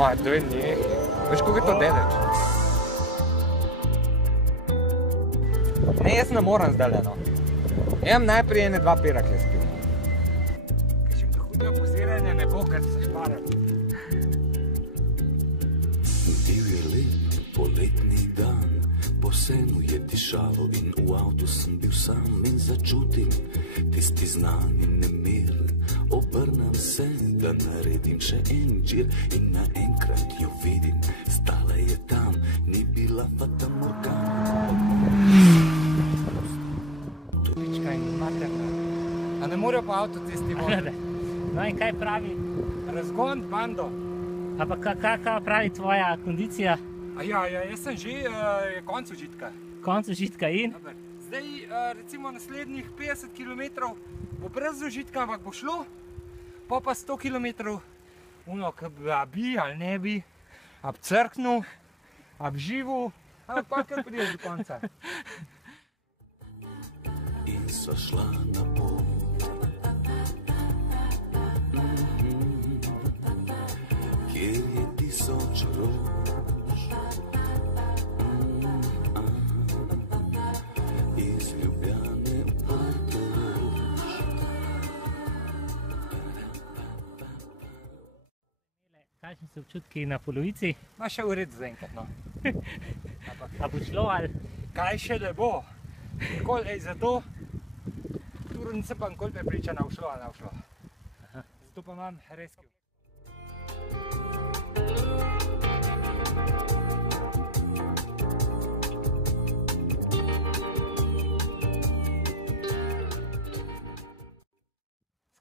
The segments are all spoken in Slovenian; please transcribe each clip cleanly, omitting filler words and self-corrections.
Ma, to je nekaj. Veš, koliko je to deleč? Ne, jaz ne moram zdaj, no. Imam najprej ene 2 pera, ki je spil. Kaj še hudega poziranja ne bo, ker se šparem. Bil je lep poletni dan, po senu je dišalo in v avtu sem bil sam in začutim tisti znani nemir. Obrnem se, da naredim še en džir in naenkrat jo vidim, stala je tam, ni bila fata morgana. Tulička in materna. A ne morajo po avtocesti voditi? No in kaj pravi? Razgon, bando. Ampak kakva pravi tvoja kondicija? Ja, jaz sem že konc užitka. Konc užitka in? Zdaj, recimo naslednjih 50 km bo brez užitka, ampak bo šlo, pa 100 km, bi ali ne bi, ab crknu, ab živu, ali pa kar prideš do konca. In sva šla na pot, kjer je 1000 rož, iz Ljubljane v Portorož. Kakšni so občutki na polovici? Ma še v redu zaenkrat, no. A bo šlo ali? Kaj še ne bo? Nikoli, zato turo nisem pa nikoli prepričan, da bo šlo ali ne bo šlo. Zato pa imam rescue.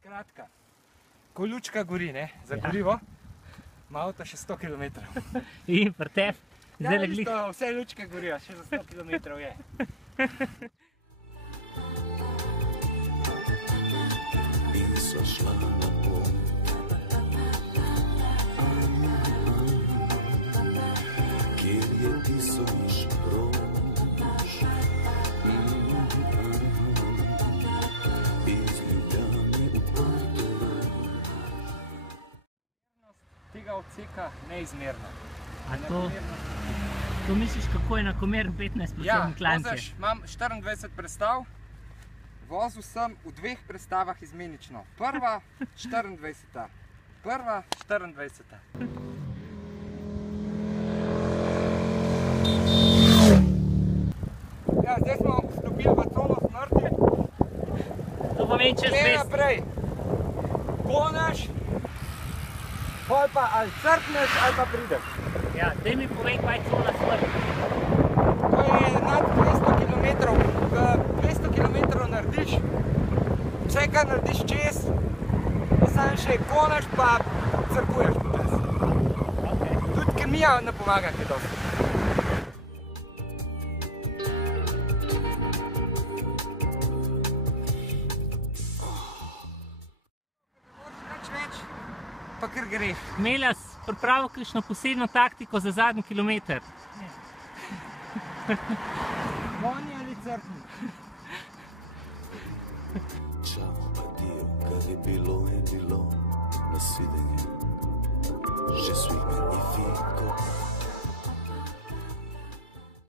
Skratka, ko lučka gori, ne, za gorivo, ima avto še 100 km. In pri tebi? Ja, isto, vse lučke gorijo, še za 100 km je. In sva šla na pot, kjer je 1000 rož, iz Ljubljane v Portorož. Tega odseka neizmerna. A to misliš, kako je enakomeren 15-sposobni klance? Ja, imam 24 prestav, vozil sem v 2 prestavah izmenično. Prva, 24. Prva, 24. Ja, zdaj smo vstopili v cono smrti. To pomeni čez Ne mest. naprej. Koneš, pol pa ali crkneš, ali pa prideš. Ja, daj mi povej, kaj je cona smrti. To je nad 200 km. 200 km narediš, vse kar narediš čez, pa samo še koneš, pa crkuješ počas. Tudi kemija ne pomaga kaj dosti. Pa kar greš. Melja, pripravil kakšno posebno taktiko za zadnji kilometer? Konji ali crkni? Čau, adijo, kar je bilo, na svidenje. Je suis magnifique.